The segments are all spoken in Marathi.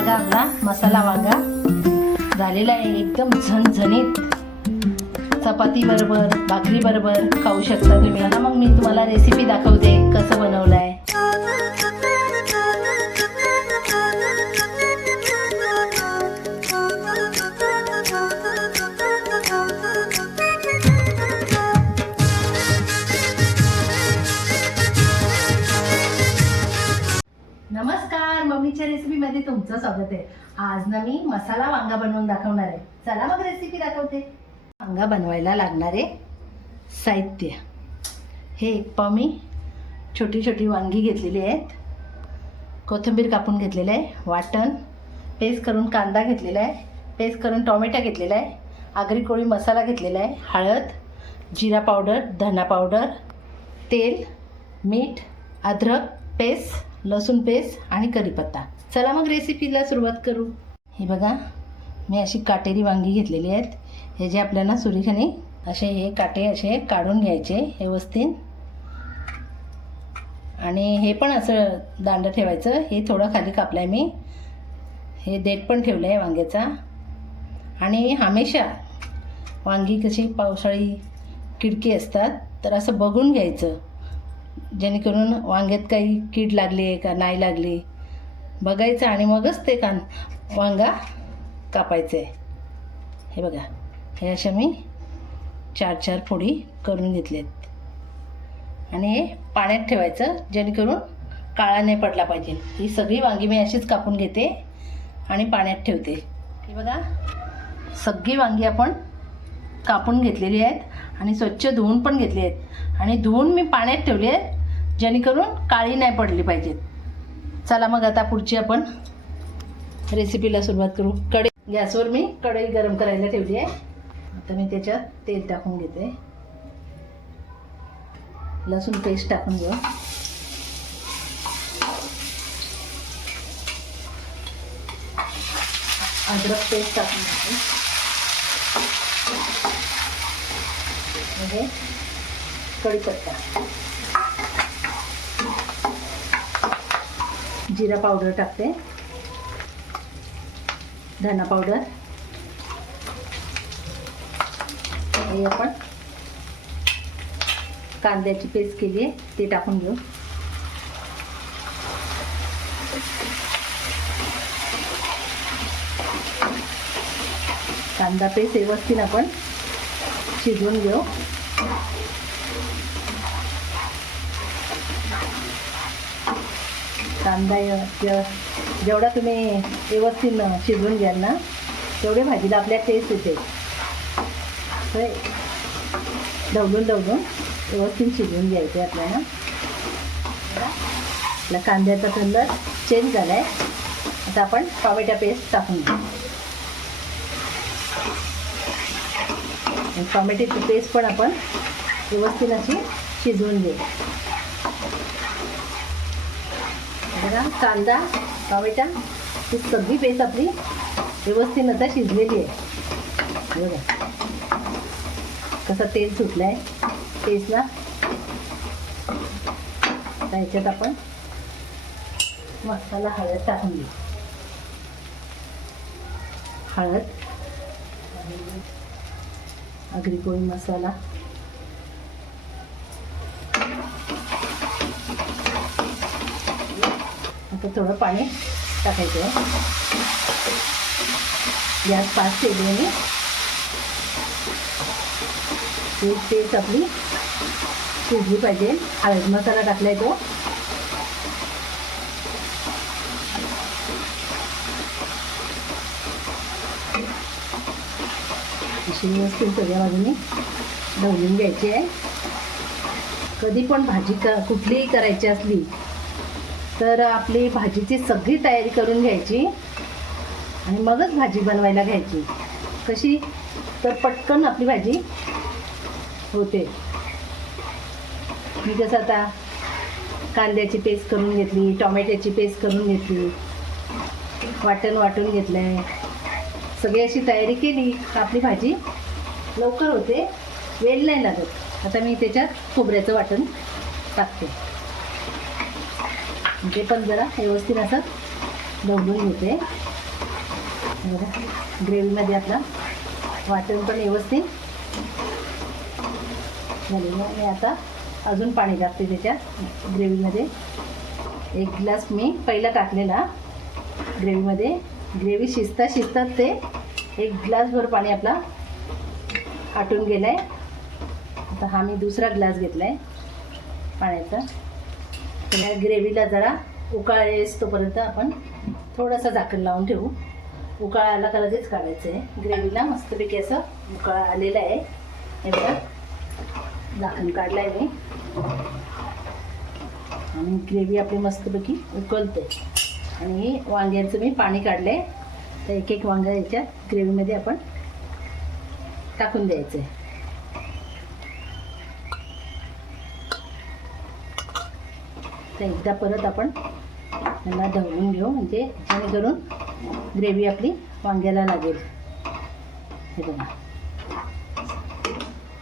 बघा आपला मसाला वांगा झालेला आहे, एकदम झणझणीत. चपाती बरोबर, भाकरी बरोबर खाऊ शकता तुम्ही. आता मग मी तुम्हाला रेसिपी दाखवते कसं बनवलं आहे. नमस्कार, मम्मीच्या रेसिपीमध्ये तुमचं स्वागत आहे. आज ना मी मसाला वांगा बनवून दाखवणार आहे. चला मग रेसिपी दाखवते. वांगा बनवायला लागणारे साहित्य हे एक पाव मी छोटी छोटी वांगी घेतलेली आहेत, कोथिंबीर कापून घेतलेलं आहे, वाटण पेस्ट करून कांदा घेतलेला आहे, पेस्ट करून टोमॅटो घेतलेला आहे, आगरी कोळी मसाला घेतलेला आहे, हळद, जिरा पावडर, धना पावडर, तेल, मीठ, अद्रक पेस्ट, लसूण पेस्ट आणि कढीपत्ता. चला मग रेसिपीला सुरुवात करू. हे बघा, मी अशी काटेरी वांगी घेतलेली आहेत. हे जे आपल्याला सुरीखाने असे हे काटे असे काढून घ्यायचे व्यवस्थित, आणि हे पण असं दांड ठेवायचं. हे थोडं खाली कापलं आहे मी. हे देठ पण ठेवलं आहे वांग्याचा. आणि हमेशा वांगी कशी पावसाळी किडकी असतात, तर असं बघून घ्यायचं, जेणेकरून वांग्यात काही कीड लागली आहे का नाही लागली बघायचं, आणि मगच ते वांगा कापायचं आहे. हे बघा, हे अशा मी 4 फोडी करून घेतलेत. आणि हे पाण्यात ठेवायचं, जेणेकरून काळा नाही पडला पाहिजे. ही सगळी वांगी मी अशीच कापून घेते आणि पाण्यात ठेवते. हे बघा, सगळी वांगी आपण कापून घेतलेली आहेत आणि स्वच्छ धुवून पण घेतली आहेत. आणि धुवून मी पाण्यात ठेवली आहेत, जेणेकरून काळी नाही पडली पाहिजेत. चला मग आता पुढची आपण रेसिपीला सुरुवात करू. गॅसवर मी कढई गरम करायला ठेवली आहे. आता मी त्याच्यात तेल टाकून घेते. लसूण पेस्ट टाकून घेऊ. अद्रक पेस्ट टाकून घेते. म्हणजे कढीपत्ता, जिरा पावडर टाकते, धना पावडर, हे आपण कांद्याची पेस्ट केली आहे ते टाकून घेऊ. कांदा पेस्ट व्यवस्थित आपण शिजवून घेऊ. कांदा जेवढा तुम्ही व्यवस्थित शिजवून घ्याल ना, तेवढे भाजीला आपल्या टेस्ट येते. ढवळून व्यवस्थित शिजवून घ्यायचे आपल्याला. आपला कांद्याचा कलर चेंज झाला आहे. आता आपण टोमॅटो पेस्ट टाकून घेऊ. टोमॅटोची पेस्ट पण आपण व्यवस्थित अशी शिजवून घेऊ. बघा, कांदा टोमॅटो ही सगळी पेस्ट आपली व्यवस्थित आता शिजलेली आहे. बघा कसं तेल सुटलं आहे पेस्टला. त्याच्यात आपण मसाला हळद टाकून घेऊ. हळद, आगरी कोळी मसाला, आता थोडं पाणी टाकायचं आहे. गॅस फास्ट केली आहे मी. पेस्ट आपली शिजली पाहिजे. हळद मसाला टाकलाय तो. अशी व्यवस्थित सगळ्या बाजूने ढवळून घ्यायची आहे. कधी पण भाजी कुठलीही करायची असली तर आपली भाजीची सगळी तयारी करून घ्यायची आणि मगच भाजी बनवायला घ्यायची. कशी तर पटकन आपली भाजी होते. मी कसं आता कांद्याची पेस्ट करून घेतली, टोमॅटोची पेस्ट करून घेतली, वाटण वाटून घेतलं आहे, सगळी अशी तयारी केली, आपली भाजी लवकर होते, वेळ नाही लागत. आता मी त्याच्यात खोबऱ्याचं वाटण टाकते. ते पण जरा व्यवस्थित असं ढवळून घेते. बघा ग्रेव्हीमध्ये आपला वाटण पण व्यवस्थित झालेलं आहे. आता अजून पाणी टाकते त्याच्यात ग्रेव्हीमध्ये. 1 ग्लास मी पहिला टाकलेला ग्रेव्हीमध्ये. ग्रेव्ही शिजता ते 1 ग्लासभर पाणी आपला आटून गेलं आहे. आता हा मी दुसरा ग्लास घेतला आहे पाण्याचा. त्या ग्रेव्हीला जरा उकाळा येस तोपर्यंत आपण थोडासा झाकण लावून ठेवू. उकाळा आला का लगेच काढायचं आहे. ग्रेव्हीला मस्तपैकी असं उकाळा आलेला आहे. हे बघा झाकण काढलं आहे मी आणि ग्रेव्ही आपली मस्तपैकी उकळते. आणि वांग्यांचं मी पाणी काढलं आहे. तर एक एक वांगा याच्या ग्रेव्हीमध्ये आपण टाकून द्यायचं आहे. तर एकदा परत आपण त्यांना ढवळून घेऊ म्हणजे जेणेकरून ग्रेव्ही आपली वांग्याला लागेल. हे बघा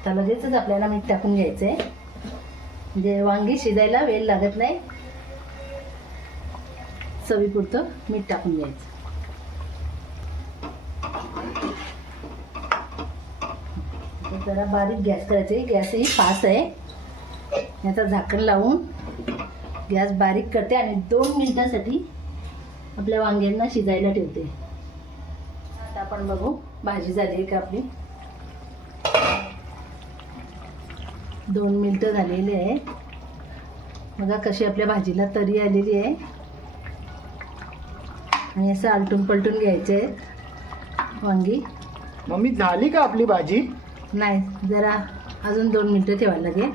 तर लगेचच आपल्याला मीठ टाकून घ्यायचं आहे म्हणजे वांगी शिजायला वेळ लागत नाही. चवीपुरतं मीठ टाकून घ्यायचं. जरा बारीक गॅस करायचे. गॅसही फास्ट आहे. याचं झाकण लावून गॅस बारीक करते आणि 2 मिनिटांसाठी आपल्या वांग्यांना शिजायला ठेवते. आता आपण बघू भाजी झाली आहे का आपली. 2 मिनिटं झालेली आहे. बघा कशी आपल्या भाजीला तरी आलेली आहे. आणि असं आलटून पलटून घ्यायचे आहेत वांगी. मम्मी झाली का आपली भाजी? नाही जरा अजून 2 मिनिटं ठेवायला लागेल.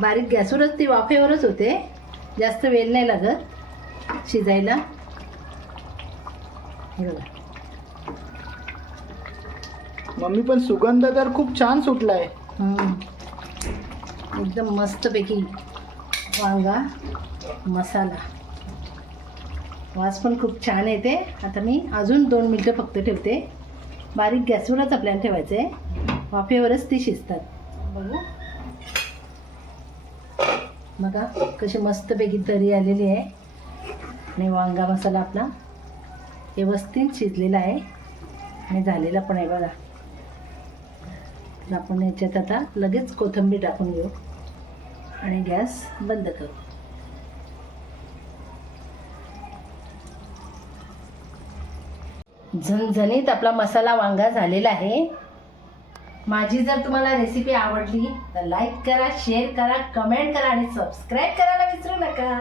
बारीक गॅसवरच ती वाफेवरच होते. जास्त वेळ नाही लागत शिजायला. हे बघा मम्मी पण सुगंध तर खूप छान सुटलाय. एकदम मस्तपैकी वांगा मसाला. वास पण खूप छान येते. आता मी अजून 2 मिनिटं फक्त ठेवते. बारीक गॅसवरच आपल्याला ठेवायचं आहे. वाफेवरच ती शिजतात. बघू बघा कशी मस्तपैकी तरी आलेली आहे. आणि वांगा मसाला आपला व्यवस्थित शिजलेला आहे आणि झालेला पण आहे बघा. तर आपण याच्यात आता लगेच कोथिंबीर टाकून घेऊ आणि गॅस बंद करू. झणझणीत आपला मसाला वांगा झालेला आहे. माझी जर तुम्हाला रेसिपी आवडली तर लाईक करा, शेअर करा, कमेंट करा आणि सबस्क्राईब करायला विसरू नका.